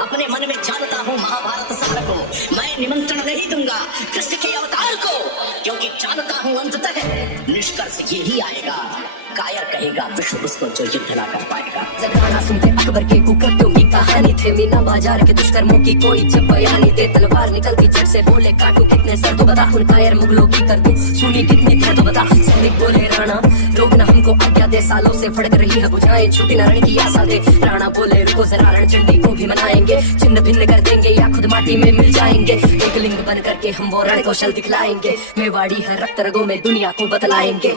अपने मन में जानता हूँ महाभारत सार को, मैं निमंत्रण नहीं दूंगा कृष्ण के अवतार को, क्योंकि जानता हूँ अंत तक निष्कर्ष यही आएगा, कायर कहेगा विश्व उसको जो युद्ध ना कर पाएगा। जब सुनते अकबर के कुकर्तों की कहानी थे, मीना बाजार के दुष्कर्मों की कोई जब बयानी दे, तलवार निकलती जट से बोले काटू कितने सर तो बता, उन कायर मुगलों की कर दूं सुनी कितनी था तो बता। सैनिक बोले राणा लोग ना हमको आज्ञा दे, सालों से फड़क रही है बुझाएं छुट्टी न रण की आशा दे। राणा बोले रुको जरा रण चंडी को भी मनाएंगे, चिन्ह भिन्न कर देंगे या खुद माटी में मिल जाएंगे, एक लिंग बन करके हम वो रण कौशल दिखलाएंगे, मेवाड़ी है रक्त रगों में दुनिया को बतलाएंगे।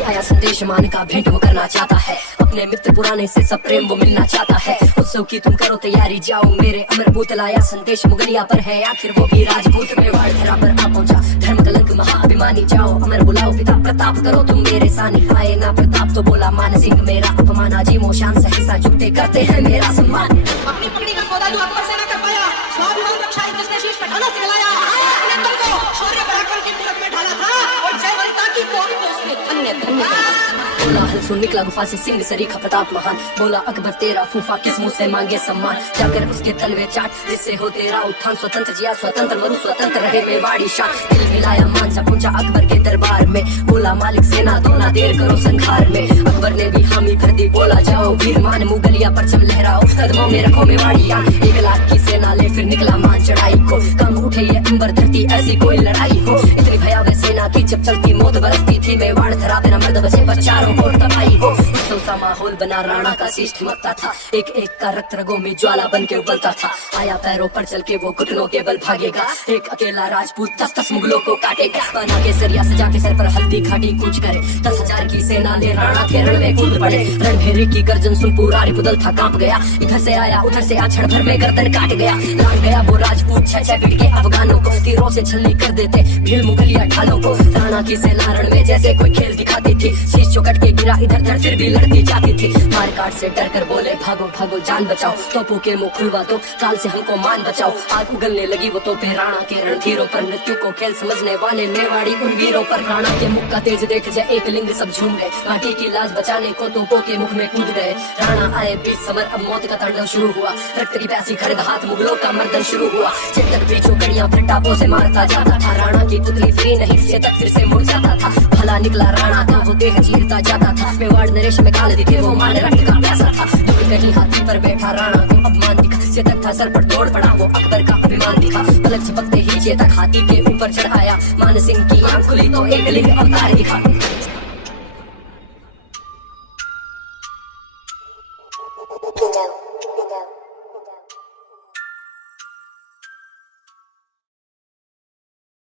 आया संदेश मान का भेंट वो करना चाहता है, अपने मित्र पुराने से सब प्रेम वो मिलना चाहता है। उत्सव की तुम करो तैयारी, जाओ मेरे अमरपूत, लाया संदेश मुगलिया पर है आखिर वो भी राजपूत। मेवाड़ धरा पर आ पहुंचा धर्म कलंक महाअभिमानी, जाओ अमर बुलाओ पिता प्रताप, करो तुम मेरे सानी। आए ना प्रताप तो बोला मान सिंह मेरा अपमान, आजी मोशान सहसा झुकते करते हैं मेरा सम्मान। अपनी पगड़ी का सौदा जो अकबर से न कर पाया, स्वाभिमान रक्षा जिसने शीश पर ढाला सिखलाया, अपने दल को शौर्य पराक्रम की मूरत में ढाला था और जयवंता की कोर को उसने धन्य धन्य बोला। हंसू निकला गुफा से सिंह सरीखा प्रताप महान, बोला अकबर तेरा फूफा किस मुंह से मांगे सम्मान, जाकर उसके तलवे चाट जिससे हो तेरा उत्थान, स्वतंत्र जिया स्वतंत्र मरु स्वतंत्र रहे मेवाड़ी शान। दिल मिलाया मानसा पहुंचा अकबर के दरबार में, बोला मालिक सेना दो ना देर करो संघार में। अकबर ने भी हामी भर दी, बोला जाओ वीर मान मुगलिया परचम लहराओ, कदमों में रखो मेवाड़िया। 1 लाख की सेना ले फिर निकला मान चढ़ाई को, कम उठे ये अंबर धरती ऐसी कोई लड़ाई हो। इतनी भयावह सेना की जब चलती मौत बरसती थी, मेवाड़ धरा बिना मर्द बचे पर चारों ओर तबाही हो। उत्सव सा माहौल बना राणा का शीश ठमकता था, एक एक का रक्त रगों में ज्वाला बन के उबलता था। आया पैरों पर चल के वो घुटनों के बल भागेगा, एक अकेला राजपूत 10-10 मुगलों को काटेगा। बना के सरिया सजा के सर पर हल्दी घाटी कूच करे, 10,000 की सेना ले राणा के रण में कूद पड़े। रणभेरी की गर्जन सुन पूरा रिपुदल था कांप गया, इधर से आया उधर से आ क्षण भर में गर्दन काट गया। लाट गया वो राजपूत 6-6 फीट के अफगानों को, तीरों से छलनी कर देते भीड़ मुगलिया ढालों को। राणा की सेना रण में जैसे कोई खेल दिखाती थी, शीश चौकट के गिरा इधर उधर फिर भी लड़ती जाती थी। मार काट से डर कर बोले भागो भागो जान बचाओ, तोपों के मुंह खुलवा दो काल से हमको मान बचाओ। आग उगलने लगी वो तो राणा के रणधीरों पर, मृत्यु को खेल समझने वाले मेवाड़ी उन वीरों पर। राणा के मुख का तेज देख जय एक लिंग सब झूम गए, घाटी की लाज बचाने को तोपों के मुख में कूद गए। राणा आए बीच समर अब मौत का तांडव शुरू हुआ, रक्त की प्यासी खड़ग हाथ मुगलों का मर्दन शुरू हुआ। चेतक भी चौकड़ियां फिर टापों से मारता जाता था, राणा की पुतली फ्री नहीं चेतक फिर से मुड़ जाता था। भला निकला राणा का वो देह चीरता जाता था, मेवाड़ नरेश में काल दिखे वो मान रक्त का प्यासा था। दूर कहीं हाथी पर बैठा राणा को अपमान दिखा, चेतक था सर पर तोड़ पड़ा वो अकबर का अभिमान दिखा। पलक झपकते ही चेतक हाथी के ऊपर चढ़ आया, मान सिंह की आंख खुली तो एक लिंग अवतार दिखा।